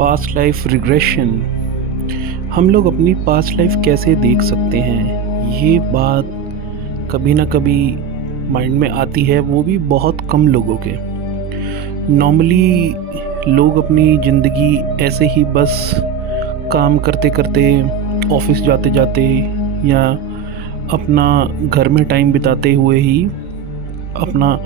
Past life regression. हम लोग अपनी पास्ट लाइफ कैसे देख सकते हैं, ये बात कभी ना कभी माइंड में आती है, वो भी बहुत कम लोगों के। नॉर्मली लोग अपनी ज़िंदगी ऐसे ही बस काम करते करते, ऑफिस जाते जाते या अपना घर में टाइम बिताते हुए ही अपना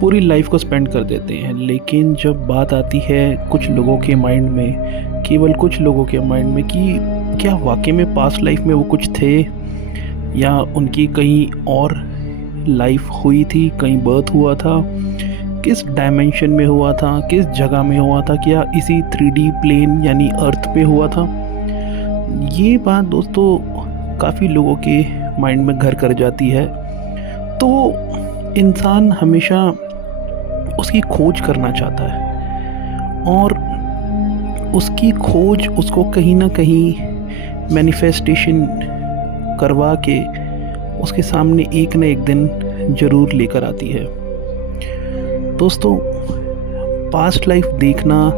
पूरी लाइफ को स्पेंड कर देते हैं। लेकिन जब बात आती है कुछ लोगों के माइंड में, केवल कुछ लोगों के माइंड में, कि क्या वाकई में पास्ट लाइफ में वो कुछ थे या उनकी कहीं और लाइफ हुई थी, कहीं बर्थ हुआ था, किस डायमेंशन में हुआ था, किस जगह में हुआ था, क्या इसी 3D प्लेन यानी अर्थ पे हुआ था। ये बात दोस्तों काफ़ी लोगों के माइंड में घर कर जाती है। तो इंसान हमेशा उसकी खोज करना चाहता है और उसकी खोज उसको कहीं ना कहीं मैनिफेस्टेशन करवा के उसके सामने एक न एक दिन ज़रूर लेकर आती है। दोस्तों, पास्ट लाइफ देखना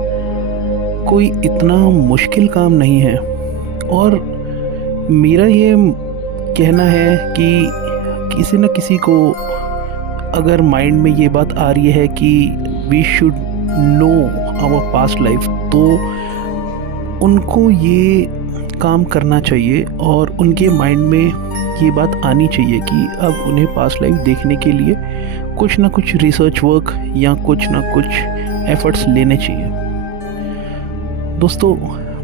कोई इतना मुश्किल काम नहीं है और मेरा ये कहना है कि किसी न किसी को अगर माइंड में ये बात आ रही है कि we should know our past life, तो उनको ये काम करना चाहिए और उनके माइंड में ये बात आनी चाहिए कि अब उन्हें पास्ट लाइफ देखने के लिए कुछ ना कुछ रिसर्च वर्क या कुछ ना कुछ एफर्ट्स लेने चाहिए। दोस्तों,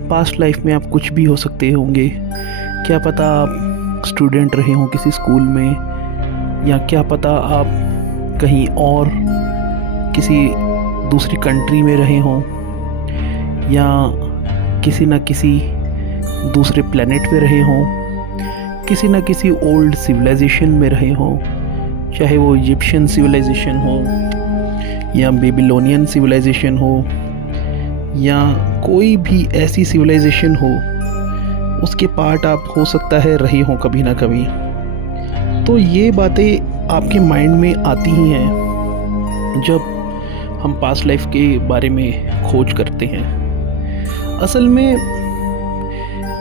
पास्ट लाइफ में आप कुछ भी हो सकते होंगे। क्या पता आप स्टूडेंट रहे हों किसी स्कूल में, या क्या पता आप कहीं और किसी दूसरी कंट्री में रहे हों, या किसी न किसी दूसरे प्लेनेट पे रहे हों, किसी न किसी ओल्ड सिविलाइजेशन में रहे हों, चाहे वो इजिप्शियन सिविलाइजेशन हो या बेबीलोनियन सिविलाइजेशन हो या कोई भी ऐसी सिविलाइजेशन हो, उसके पार्ट आप हो सकता है रहे हों कभी ना कभी। तो ये बातें आपके माइंड में आती ही हैं जब हम पास्ट लाइफ के बारे में खोज करते हैं। असल में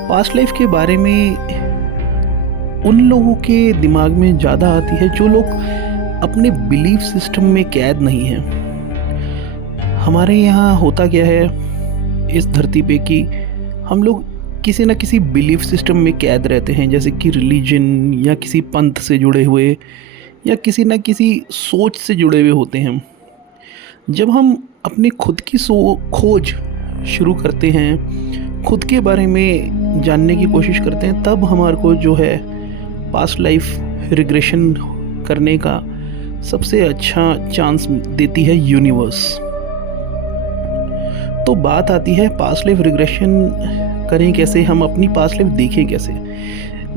पास्ट लाइफ के बारे में उन लोगों के दिमाग में ज़्यादा आती है जो लोग अपने बिलीफ सिस्टम में कैद नहीं हैं। हमारे यहाँ होता क्या है इस धरती पे कि हम लोग किसी न किसी बिलीफ सिस्टम में कैद रहते हैं, जैसे कि रिलीजन या किसी पंथ से जुड़े हुए या किसी न किसी सोच से जुड़े हुए होते हैं। जब हम अपनी खुद की खोज शुरू करते हैं, खुद के बारे में जानने की कोशिश करते हैं, तब हमारे को जो है पास्ट लाइफ रिग्रेशन करने का सबसे अच्छा चांस देती है यूनिवर्स। तो बात आती है पास्ट लाइफ रिग्रेशन करें कैसे, हम अपनी पास्ट लाइफ देखें कैसे।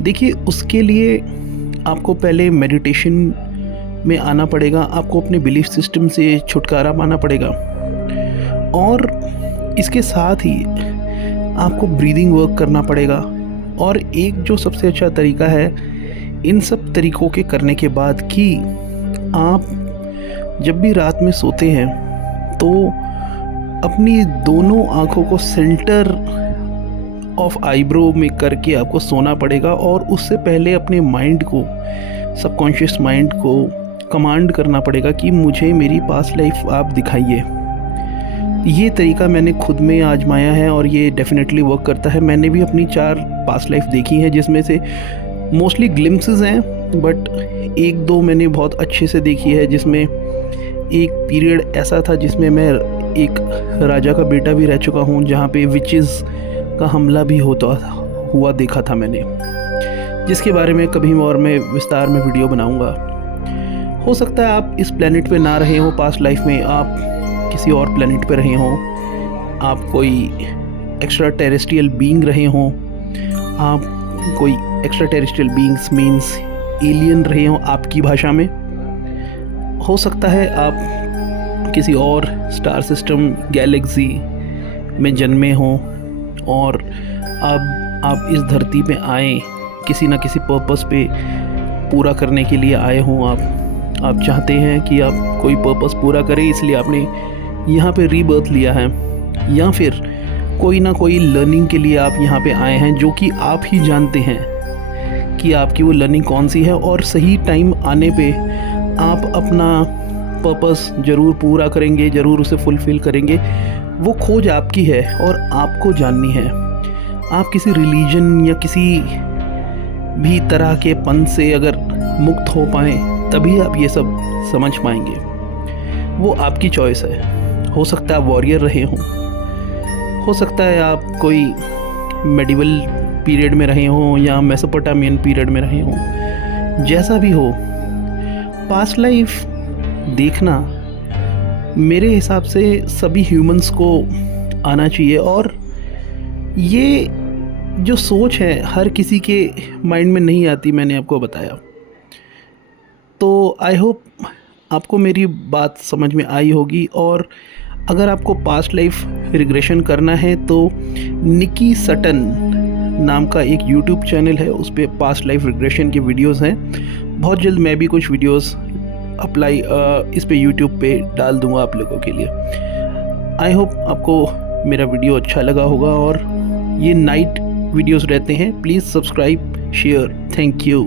देखिए, उसके लिए आपको पहले मेडिटेशन में आना पड़ेगा, आपको अपने बिलीफ सिस्टम से छुटकारा पाना पड़ेगा और इसके साथ ही आपको ब्रीदिंग वर्क करना पड़ेगा। और एक जो सबसे अच्छा तरीका है इन सब तरीक़ों के करने के बाद कि आप जब भी रात में सोते हैं तो अपनी दोनों आँखों को सेंटर ऑफ आईब्रो में करके आपको सोना पड़ेगा और उससे पहले अपने माइंड को, सबकॉन्शियस माइंड को कमांड करना पड़ेगा कि मुझे मेरी पास्ट लाइफ आप दिखाइए। ये तरीका मैंने खुद में आजमाया है और ये डेफिनेटली वर्क करता है। मैंने भी अपनी 4 पास्ट लाइफ देखी हैं, जिसमें से मोस्टली ग्लिम्पसेस हैं, बट 1-2 मैंने बहुत अच्छे से देखी है, जिसमें एक पीरियड ऐसा था जिसमें मैं एक राजा का बेटा भी रह चुका हूँ, जहाँ पे विचेस का हमला भी हुआ देखा था मैंने, जिसके बारे में कभी और मैं विस्तार में वीडियो बनाऊंगा। हो सकता है आप इस प्लेनेट पे ना रहे हो पास्ट लाइफ में, आप किसी और प्लेनेट पे रहे हों, आप कोई एक्स्ट्रा टेरेस्ट्रियल बीइंग रहे हों, आप कोई extra terrestrial beings means alien रहे हों आपकी भाषा में। हो सकता है आप किसी और स्टार सिस्टम गैलेक्सी में जन्मे हों और अब आप इस धरती पे आए किसी न किसी पर्पस पे पूरा करने के लिए आए हों। आप चाहते हैं कि आप कोई पर्पस पूरा करें, इसलिए आपने यहाँ पे रीबर्थ लिया है। या फिर कोई ना कोई लर्निंग के लिए आप यहाँ पे आए हैं, जो कि आप ही जानते हैं कि आपकी वो लर्निंग कौन सी है, और सही टाइम आने पे आप अपना पर्पस ज़रूर पूरा करेंगे, ज़रूर उसे फुलफ़िल करेंगे। वो खोज आपकी है और आपको जाननी है। आप किसी रिलीजन या किसी भी तरह के पंथ से अगर मुक्त हो पाएँ तभी आप ये सब समझ पाएंगे। वो आपकी चॉइस है। हो सकता है आप वॉरियर रहे हों, हो सकता है आप कोई मेडिवल पीरियड में रहे हों या मेसोपोटामियन पीरियड में रहे हों। जैसा भी हो, पास्ट लाइफ देखना मेरे हिसाब से सभी ह्यूमंस को आना चाहिए। और ये जो सोच है हर किसी के माइंड में नहीं आती, मैंने आपको बताया। तो आई होप आपको मेरी बात समझ में आई होगी। और अगर आपको पास्ट लाइफ रिग्रेशन करना है तो निकी सटन नाम का एक यूट्यूब चैनल है, उस पर पास्ट लाइफ रिग्रेशन के वीडियोस हैं। बहुत जल्द मैं भी कुछ वीडियोस इस पे यूट्यूब पे डाल दूंगा आप लोगों के लिए। आई होप आपको मेरा वीडियो अच्छा लगा होगा। और ये नाइट वीडियोस रहते हैं, please subscribe, share. Thank you.